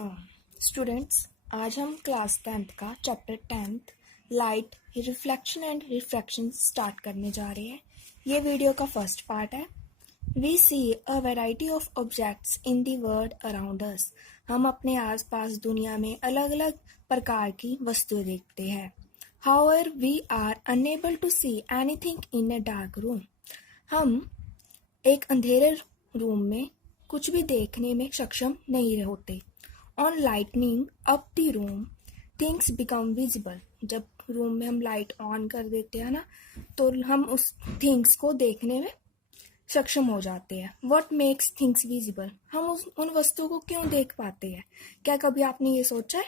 Students, आज हम class 10th का chapter 10th light reflection and refraction start करने जा रहे हैं। ये वीडियो का फर्स्ट पार्ट है। We see a variety of objects in the world around us. हम अपने आसपास दुनिया में अलग अलग प्रकार की वस्तुएं देखते हैं। However we are unable to see anything in a dark room. हम एक अंधेरे रूम में कुछ भी देखने में सक्षम नहीं होते। On lightning up the room things become visible. जब रूम में हम लाइट ऑन कर देते हैं ना, तो हम उस थिंग्स को देखने में सक्षम हो जाते हैं। What makes things visible? हम उन वस्तुओं को क्यों देख पाते हैं? क्या कभी आपने ये सोचा है?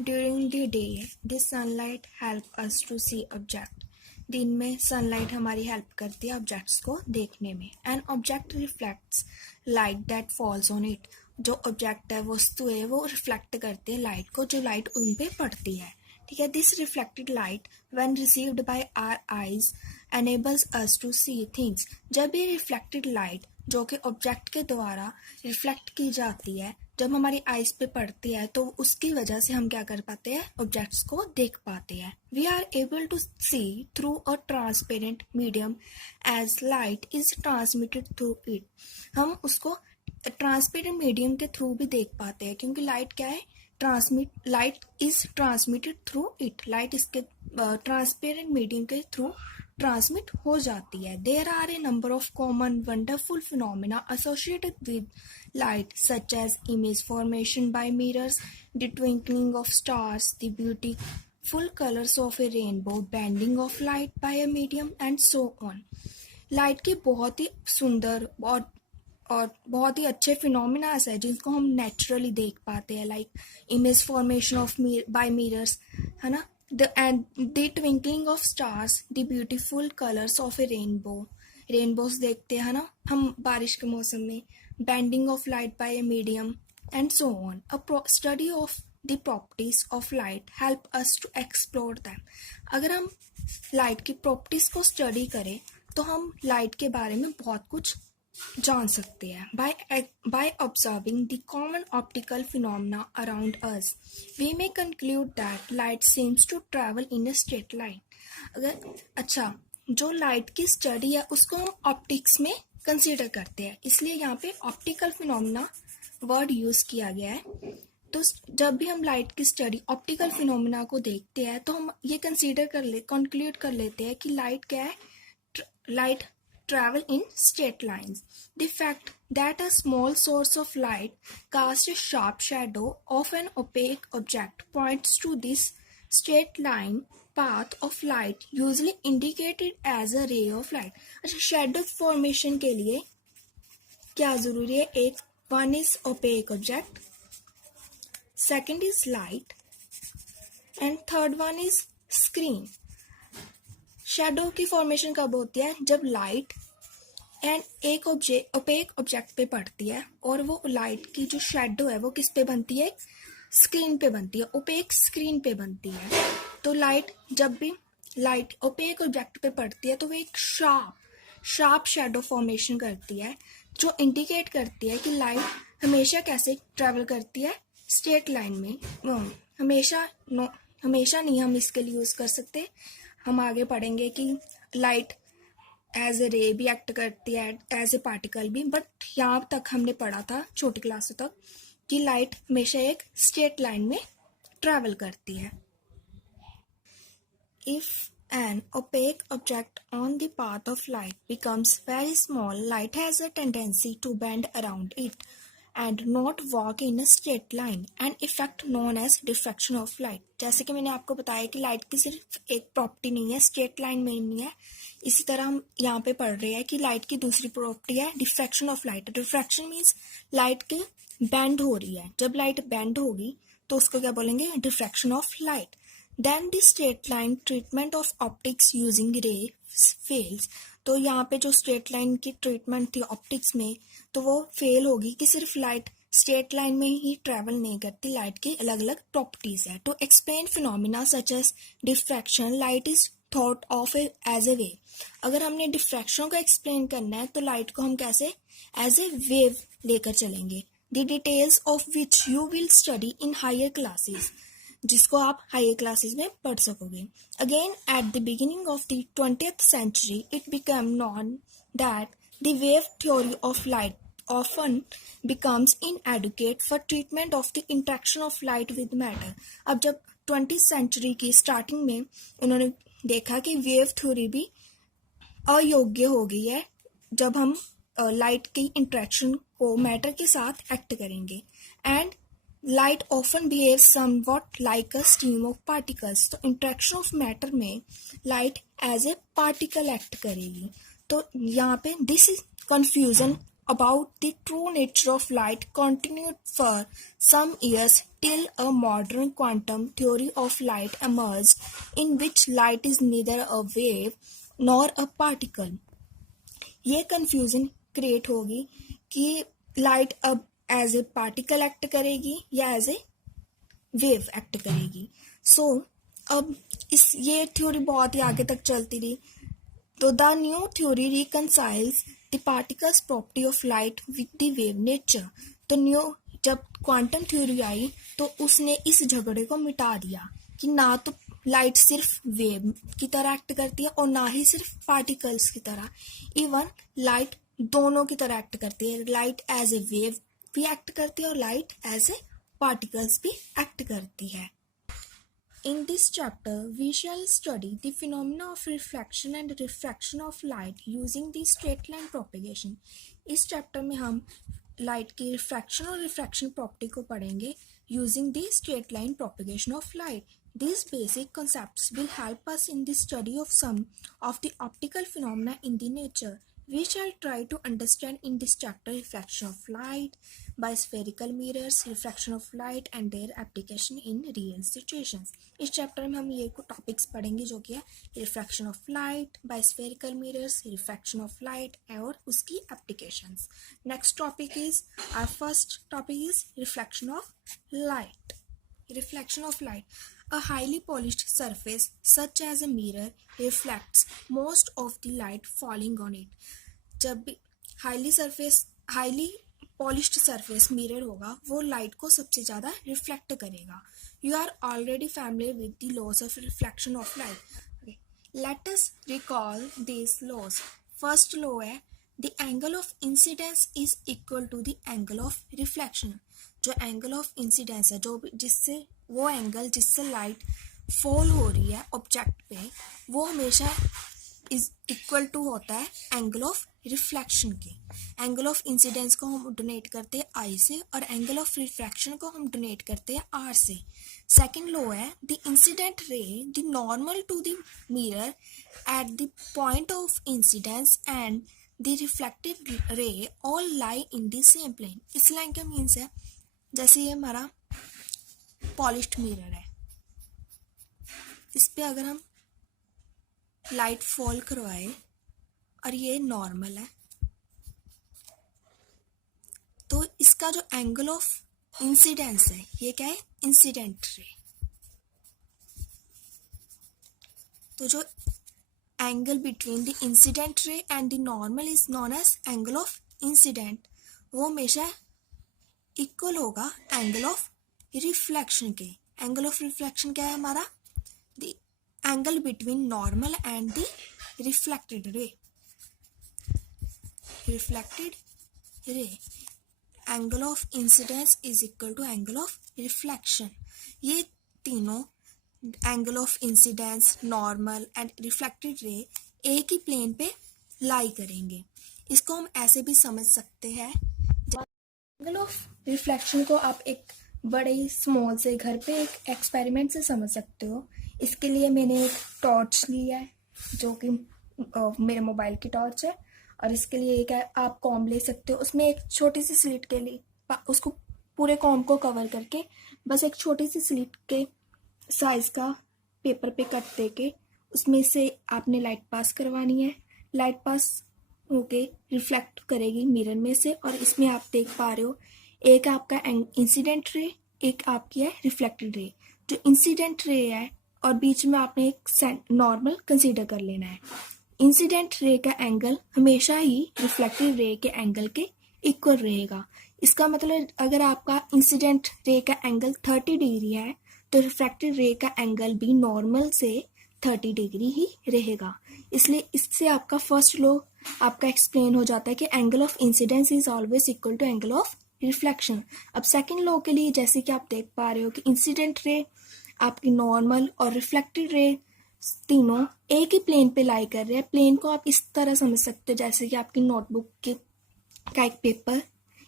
During the day the sunlight help us to see object. दिन में सनलाइट हमारी हेल्प करती है ऑब्जेक्ट्स को देखने में। An object reflects light that falls on it. जो ऑब्जेक्ट है, वस्तु है, वो रिफ्लेक्ट करते हैं लाइट को, जो लाइट उन पे पड़ती है। ठीक है। This reflected light when received by our eyes enables us to see things. जब ये रिफ्लेक्टेड लाइट जो कि ऑब्जेक्ट के द्वारा रिफ्लेक्ट की जाती है, जब हमारी आईज पे पड़ती है, तो उसकी वजह से हम क्या कर पाते हैं? ऑब्जेक्ट्स को देख पाते हैं। We are able to see through a transparent medium as light is transmitted through it. हम उसको ट्रांसपेरेंट मीडियम के थ्रू भी देख पाते हैं, क्योंकि लाइट क्या है? Light is transmitted through it. Light इसके ट्रांसपेरेंट मीडियम के थ्रू ट्रांसमिट हो जाती है। There are a number of common wonderful phenomena associated with light, such as image formation by mirrors, the twinkling of stars, the beautiful colors of a rainbow, bending of light by a medium, and so on. Light के बहुत ही सुंदर और बहुत ही अच्छे phenomenas है जिनको हम naturally देख पाते हैं, like image formation of by mirrors, है ना, the twinkling of stars, the beautiful colours of a rainbows देखते हैं ना हम बारिश के मौसम में, bending of light by a medium, and so on. Study of the properties of light help us to explore them. अगर हम लाइट की प्रॉपर्टीज को स्टडी करें तो हम लाइट के बारे में बहुत कुछ जान सकते हैं। By observing the common optical phenomena around us, we may conclude that light seems to travel in a straight line. अच्छा, जो लाइट की स्टडी है उसको हम ऑप्टिक्स में कंसीडर करते हैं, इसलिए यहाँ पे ऑप्टिकल फिनोमिना वर्ड यूज किया गया है। तो जब भी हम लाइट की स्टडी ऑप्टिकल फिनोमिना को देखते हैं तो हम ये कंक्लूड कर लेते हैं कि लाइट क्या है? Light travel in straight lines. The fact that a small source of light casts a sharp shadow of an opaque object points to this straight line path of light usually indicated as a ray of light. अच्छा, shadow formation के लिए क्या जरूरी है? एक, one is opaque object, second is light, and third one is screen. Shadow की formation कब होती है? जब लाइट एंड एक ओपेक ऑब्जेक्ट पे पड़ती है और वो लाइट की जो शेडो है वो किस पे बनती है? स्क्रीन पे बनती है, ओपेक स्क्रीन पे बनती है। तो लाइट, जब भी लाइट ओपेक ऑब्जेक्ट पे पड़ती है तो वो एक शार्प शेडो फॉर्मेशन करती है, जो इंडिकेट करती है कि लाइट हमेशा कैसे ट्रेवल करती है? स्ट्रेट लाइन में। हमेशा नहीं हम इसके लिए यूज कर सकते। हम आगे पढ़ेंगे कि लाइट एज ए रे भी एक्ट करती है, एज ए पार्टिकल भी, बट यहाँ तक हमने पढ़ा था छोटी क्लासों तक कि लाइट हमेशा एक स्ट्रेट लाइन में ट्रैवल करती है। If an opaque object on the path of light becomes very small, light has a tendency to bend around it and not walk in a straight line, an effect known as diffraction of light. जैसे कि मैंने आपको बताया कि light की सिर्फ एक property नहीं है, स्ट्रेट लाइन में नहीं है, इसी तरह हम यहाँ पे पढ़ रहे हैं कि लाइट की दूसरी प्रॉपर्टी है diffraction of light. Diffraction means light के बेंड हो रही है। जब लाइट बेंड होगी तो उसको क्या बोलेंगे? Diffraction of light. Then the straight line treatment of optics using ray fails. तो यहाँ पे जो स्ट्रेट लाइन की ट्रीटमेंट थी ऑप्टिक्स में, तो वो फेल होगी कि सिर्फ लाइट स्ट्रेट लाइन में ही ट्रेवल नहीं करती, लाइट की अलग अलग प्रॉपर्टीज है। To explain phenomena such as diffraction, light is thought of as a wave. अगर हमने डिफ्रैक्शन को एक्सप्लेन करना है तो लाइट को हम कैसे? एज ए वेव लेकर चलेंगे। the details of which you will study in higher classes, जिसको आप हायर क्लासेस में पढ़ सकोगे. Again, at the beginning of the 20th century, it became known that the wave theory of light often becomes inadequate for treatment of the interaction of light with matter. अब जब 20th century की starting में इन्होंने देखा कि wave theory भी अयोग्य हो गई है जब हम लाइट की इंटरेक्शन को मैटर के साथ एक्ट करेंगे. And light often behave somewhat like a stream of particles. तो इंटरेक्शन ऑफ मैटर में light as a particle act करेगी. तो यहाँ पे this is confusion about the true nature of light continued for some years till a modern quantum theory of light emerged, in which light is neither a wave nor a particle. ये confusion create होगी कि light अब as a particle act करेगी या as a wave act करेगी. So अब ये theory बहुत ही आगे तक चलती रही. तो the new theory reconciles the particles property of light with the wave nature. तो न्यू जब क्वांटम थ्योरी आई तो उसने इस झगड़े को मिटा दिया कि ना तो लाइट सिर्फ वेव की तरह एक्ट करती है और ना ही सिर्फ पार्टिकल्स की तरह. इवन लाइट दोनों की तरह एक्ट करती है. लाइट एज ए वेव भी एक्ट करती है और लाइट एज ए पार्टिकल्स भी एक्ट करती है. In this chapter, we shall study the phenomena of reflection and refraction of light using the straight line propagation. इस chapter में हम light की refraction और refraction property को पढ़ेंगे using the straight line propagation of light. These basic concepts will help us in the study of some of the optical phenomena in the nature. We shall try to understand in this chapter reflection of light by spherical mirrors, refraction of light and their application in real situations. इस chapter में हम ये कुछ topics पढ़ेंगे जो कि है refraction of light by spherical mirrors, refraction of light और उसकी applications. Next topic is our first topic is reflection of light. Reflection of light. A highly polished surface such as a mirror reflects most of the light falling on it. जब भी highly polished surface mirror होगा वो light को सबसे ज़्यादा reflect करेगा. You are already familiar with the laws of reflection of light. Let us recall this laws. First law है the angle of incidence is equal to the angle of reflection. जो angle of incidence है जिससे वो angle जिससे light fall हो रही है object पे वो हमेशा इज इक्वल टू होता है एंगल ऑफ रिफ्लेक्शन के. एंगल ऑफ इंसिडेंस को हम डोनेट करते हैं आई से और एंगल ऑफ रिफ्रैक्शन को हम डोनेट करते हैं आर से. सेकेंड लॉ है the incident ray the normal to the mirror at the point of incidence and the reflected ray all lie in the same plane. इस लाइन का means है जैसे ये हमारा पॉलिश्ड मिरर है, इस पे अगर हम लाइट फॉल करवाए और ये नॉर्मल है तो इसका जो एंगल ऑफ इंसिडेंस है ये क्या है इंसिडेंट रे. तो जो angle between the incident ray and the normal is known as angle of incident. वो हमेशा इक्वल होगा एंगल ऑफ रिफ्लेक्शन के. एंगल ऑफ रिफ्लेक्शन क्या है हमारा the angle between normal and the reflected ray. Reflected ray angle of incidence is equal to angle of reflection. ये तीनों angle of incidence, normal and reflected ray एक ही plane पे लाई करेंगे. इसको हम ऐसे भी समझ सकते हैं. एंगल ऑफ रिफ्लेक्शन को आप एक बड़े ही स्मॉल से घर पे एक एक्सपेरिमेंट से समझ सकते हो. इसके लिए मैंने एक टॉर्च ली है जो कि मेरे मोबाइल की टॉर्च है और इसके लिए एक आप कॉम्ब ले सकते हो. उसमें एक छोटी सी स्लिट के लिए उसको पूरे कॉम्ब को कवर करके बस एक छोटी सी स्लिट के साइज़ का पेपर पे कट दे के उसमें से आपने लाइट पास करवानी है. लाइट पास होके रिफ्लेक्ट करेगी मिरर में से और इसमें आप देख पा रहे हो एक आपका इंसिडेंट रे एक आपकी है रिफ्लेक्टेड रे. जो इंसिडेंट रे है और बीच में आपने एक नॉर्मल कंसीडर कर लेना है. इंसिडेंट रे का एंगल हमेशा ही रिफ्लेक्टेड रे के एंगल के इक्वल रहेगा. इसका मतलब अगर आपका इंसिडेंट रे का एंगल 30 डिग्री है तो रिफ्रैक्टेड रे का एंगल भी नॉर्मल से 30 डिग्री ही रहेगा। इसलिए इससे आपका फर्स्ट लॉ आपका एक्सप्लेन हो जाता है कि angle of incidence is always equal to angle of reflection. अब सेकंड लॉ के लिए जैसे कि आप देख पा रहे हो कि इंसिडेंट रे आपकी नॉर्मल और रिफ्लेक्टेड रे तीनों एक ही प्लेन पे लाई कर रहे हैं। प्लेन को आप इस तरह समझ सकते हो जैसे कि आपकी नोटबुक के का एक पेपर,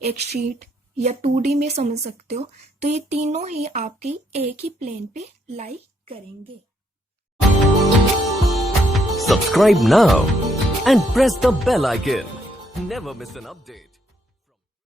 एक शीट या 2D में समझ सकते हो। तो ये तीनों ही आपकी एक ही प्लेन पे लाई करेंगे। Subscribe now and press the bell icon. Never miss an update.